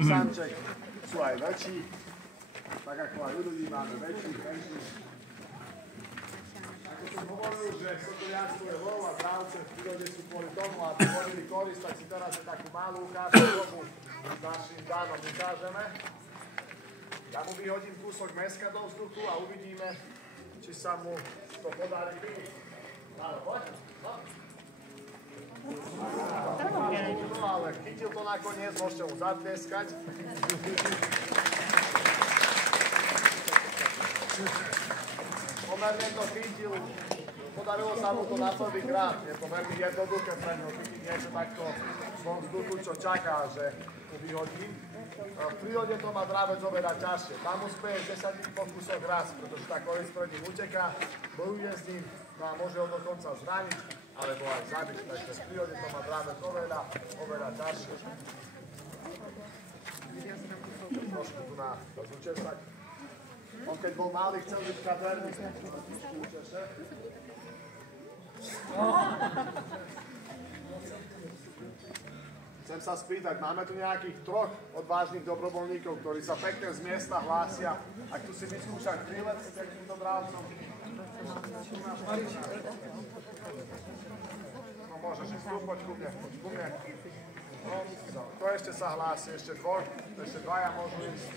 Samček sú aj väčší, tak ako aj u ľudí máme väčší, menší. Ako som hovoril, že sotorianstvo je lov a dravce v prírode sú kvôli tomu, aby vodili korist, tak si teraz takú malú ukážku lovu s našim Dánom ukážeme. Ja mu vyhodím kúsok mäska do vzduchu a uvidíme, či sa mu to podarí chytiť. Dáno, poď. No, ale chytil to nakoniec, môžete mu zatlieskať. Pomerne to chytil, podarilo sa mu to na prvý krát. Je to veľmi jednoduché pre ňo chytiť niečo takto vo vzduchu, čo čaká, že to vyhodí. V prírode to má dravec oveľa ťažšie. Tam uspeje 10 pokusov raz, pretože tá korisť pred ním uteká, bojuje s ním, no a môže ho dokonca zraniť, alebo aj zabiť. Takže v prírode to má dravec oveľa ťažšie. Trošku tu na zúčesať. On keď bol malý, chcel byť kaderný. Chcem sa spýtať, máme tu nejakých 3 odvážnych dobrovoľníkov, ktorí sa pekne z miesta hlásia. Ak tu si vyskúšať prílet s takýmto dravcom. No môžeš ísť tu, poď ku mne. No, to ešte sa hlási, ešte 2, ešte 2 môžu ísť.